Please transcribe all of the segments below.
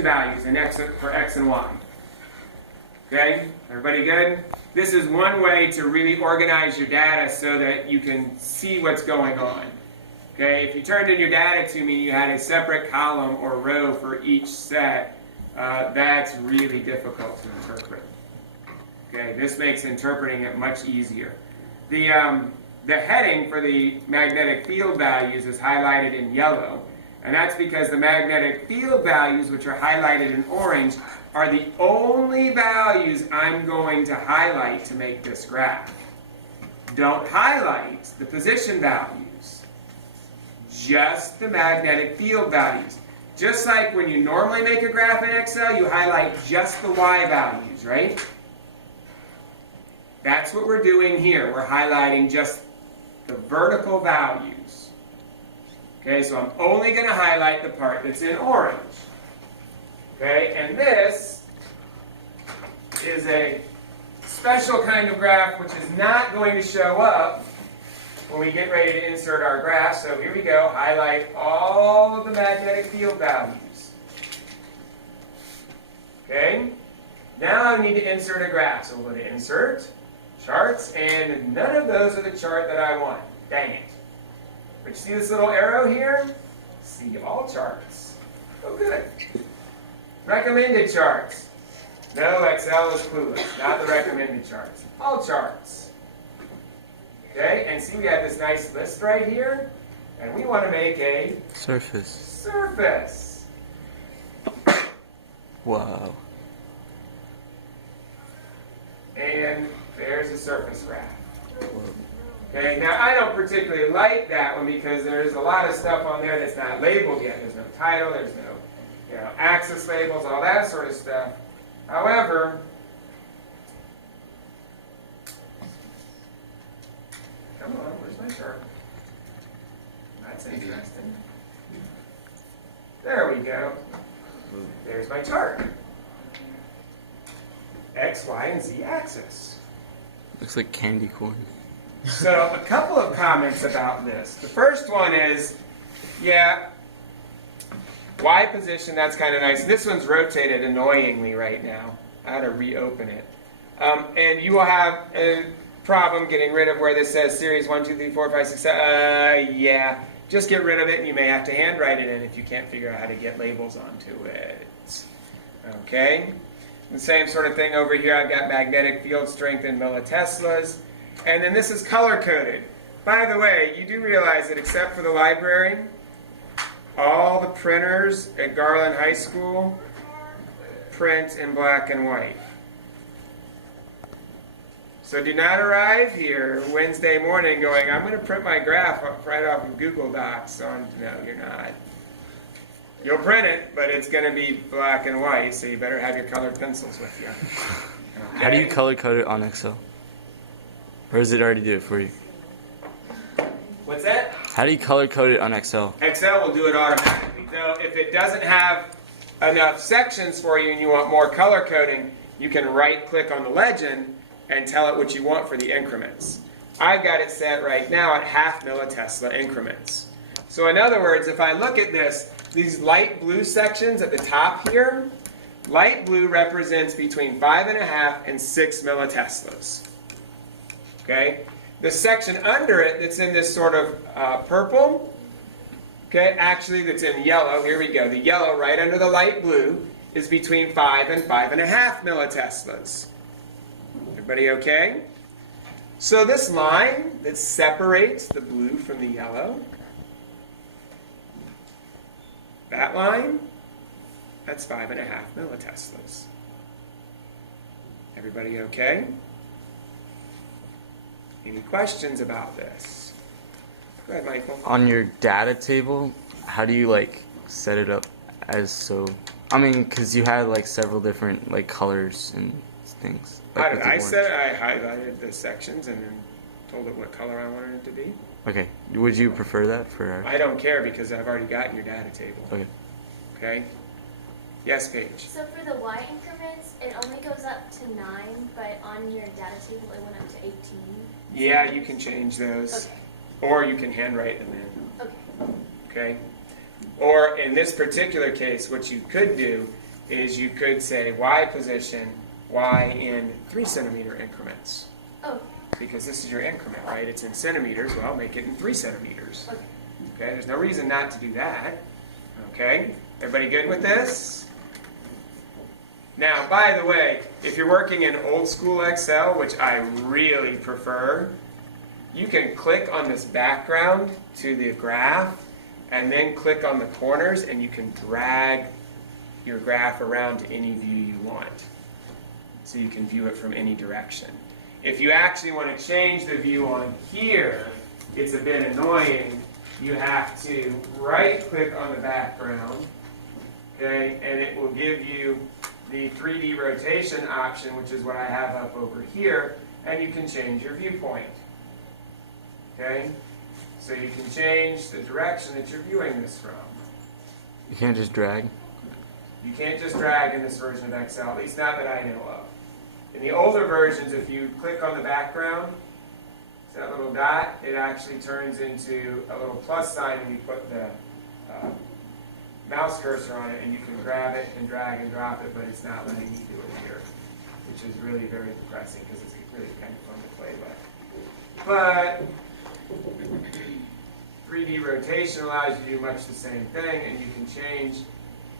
values in for x and y. Okay, everybody good? This is one way to really organize your data so that you can see what's going on. Okay, if you turned in your data to me and you had a separate column or row for each set, that's really difficult to interpret. Okay, this makes interpreting it much easier. The heading for the magnetic field values is highlighted in yellow, and that's because the magnetic field values, which are highlighted in orange, are the only values I'm going to highlight to make this graph. Don't highlight the position values, just the magnetic field values. Just like when you normally make a graph in Excel, you highlight just the y values, right? That's what we're doing here. We're highlighting just the vertical values. Okay, so I'm only going to highlight the part that's in orange. Okay, and this is a special kind of graph which is not going to show up when we get ready to insert our graph. So here we go, highlight all of the magnetic field values. Okay, now I need to insert a graph. So we'll go to Insert, Charts, and none of those are the chart that I want. Dang it. But you see this little arrow here? See all charts. Oh, good. Recommended charts. No, Excel is clueless. Not the recommended charts. All charts. Okay, and see we have this nice list right here, and we want to make a surface. Wow. And there's a surface graph. Okay, now I don't particularly like that one because there's a lot of stuff on there that's not labeled yet. There's no title, there's no axis labels, all that sort of stuff. However, come on, where's my chart? That's interesting. There we go. There's my chart. X, Y, and Z axis. Looks like candy corn. So a couple of comments about this. The first one is, yeah, Y position, that's kind of nice. This one's rotated annoyingly right now. I had to reopen it. And you will have a problem getting rid of where this says series 1, 2, 3, 4, 5, 6, 7. Yeah, just get rid of it and you may have to handwrite it in if you can't figure out how to get labels onto it. Okay? The same sort of thing over here. I've got magnetic field strength in milliteslas. And then this is color-coded. By the way, you do realize that except for the library, all the printers at Garland High School print in black and white. So do not arrive here Wednesday morning going, I'm going to print my graph right off of Google Docs. No, you're not. You'll print it, but it's going to be black and white, so you better have your colored pencils with you. Okay? How do you color code it on Excel? Or does it already do it for you? What's that? How do you color code it on Excel? Excel will do it automatically. Though if it doesn't have enough sections for you and you want more color coding, you can right-click on the legend and tell it what you want for the increments. I've got it set right now at half millitesla increments. So in other words, if I look at this, these light blue sections at the top here, light blue represents between 5.5 and 6 milliteslas. Okay? The section under it that's in this sort of purple, okay, actually that's in yellow, here we go, the yellow right under the light blue is between 5 and 5.5 milliteslas. Everybody okay? So this line that separates the blue from the yellow, that line, that's 5.5 milliteslas. Everybody okay? Any questions about this? Go ahead, Michael. On your data table, how do you set it up as so? I mean, because you had several different colors and things. I said I highlighted the sections and then told it what color I wanted it to be. Okay. Would you prefer that for? I don't care because I've already gotten your data table. Okay. Okay. Yes, Paige. So for the y increments, it only goes up to 9, but on your data table it went up to 18. Yeah, you can change those. Okay. Or you can handwrite them in. Okay. Okay? Or in this particular case, what you could do is you could say y position, y in 3 centimeter increments. Oh, Because this is your increment, right? It's in centimeters, well, make it in 3 centimeters. okay. Okay, there's no reason not to do that. Okay, everybody good with this? Now, by the way, if you're working in old school Excel, which I really prefer, you can click on this background to the graph and then click on the corners and you can drag your graph around to any view you want. So you can view it from any direction. If you actually want to change the view on here, it's a bit annoying. You have to right-click on the background, okay, and it will give you the 3D rotation option, which is what I have up over here, and you can change your viewpoint, okay? So you can change the direction that you're viewing this from. You can't just drag. You can't just drag in this version of Excel, at least not that I know of. In the older versions, if you click on the background, so that little dot, it actually turns into a little plus sign and you put the mouse cursor on it and you can grab it and drag and drop it, but it's not letting you do it here, which is really very depressing because it's really kind of fun to play with. But 3D rotation allows you to do much the same thing, and you can change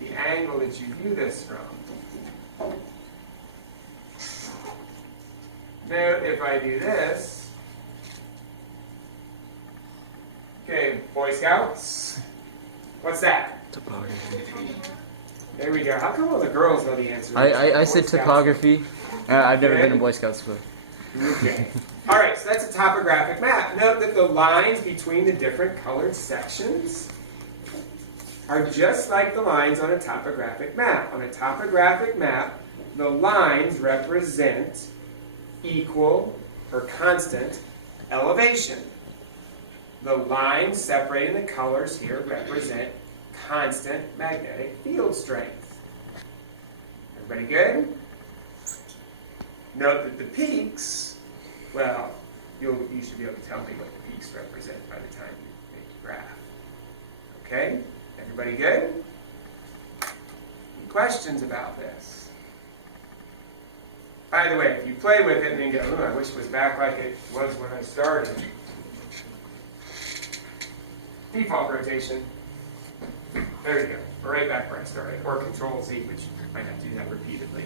the angle that you view this from. Note if I do this, okay, Boy Scouts, what's that? Topography. There we go. How come all the girls know the answer? I Boy said Scouts. topography. I've never been Okay. in Boy Scouts, but Okay. All right, so that's a topographic map. Note that the lines between the different colored sections are just like the lines on a topographic map. On a topographic map, the lines represent equal or constant elevation. The lines separating the colors here represent constant magnetic field strength. Everybody good? Note that the peaks, well, you should be able to tell me what the peaks represent by the time you make your graph. Okay? Everybody good? Any questions about this? By the way, if you play with it and then go, oh, I wish it was back like it was when I started. Default rotation. There you go. Right back where I started. Or Control Z, which you might have to do that repeatedly.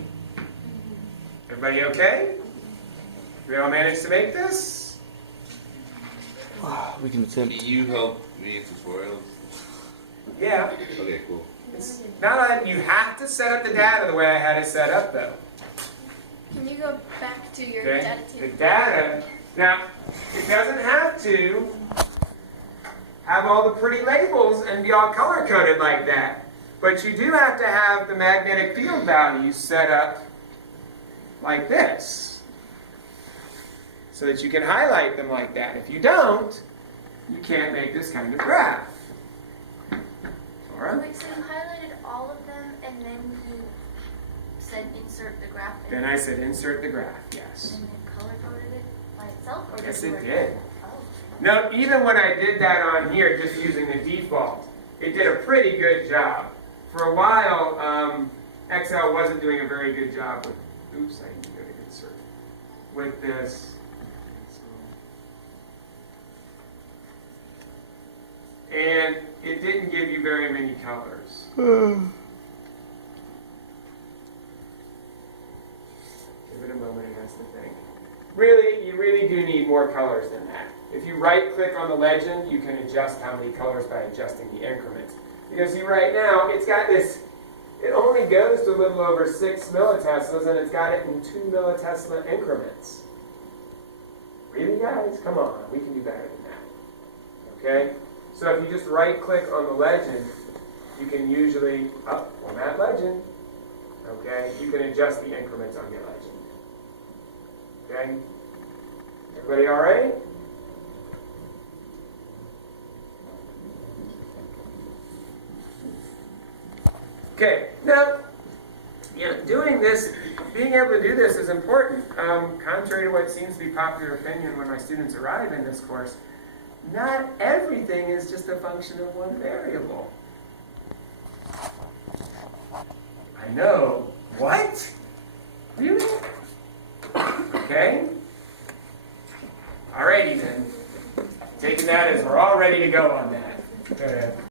Everybody okay? We all managed to make this? we can attempt. Can you help me in tutorials? Yeah. Okay, cool. It's not that you have to set up the data the way I had it set up, though. Can you go back to your Okay? data The table? data, now, it doesn't have to have all the pretty labels and be all color-coded like that. But you do have to have the magnetic field values set up like this, so that you can highlight them like that. If you don't, you can't make this kind of graph. All right? Wait, so you highlighted all of them and then you said insert the graph in, Then I said insert the graph, yes. and then color coded it by itself? Or Yes, did you it work did. Oh. No, even when I did that on here, just using the default, it did a pretty good job. For a while, Excel wasn't doing a very good job with, oops, I need to go to insert, with this. And it didn't give you very many colors. Give it a moment, it has to think. Really, you really do need more colors than that. If you right-click on the legend, you can adjust how many colors by adjusting the increments. Because see, right now, it's got this, it only goes to a little over 6 milliteslas, and it's got it in 2 millitesla increments. Really, guys? Come on, we can do better than that. Okay? So if you just right-click on the legend, you can usually, on that legend, okay, you can adjust the increments on your legend. Okay? Everybody all right? Okay, now, doing this, being able to do this is important. Contrary to what seems to be popular opinion when my students arrive in this course, not everything is just a function of one variable. I know. What? Really? Okay. Alrighty then. Taking that as we're all ready to go on that.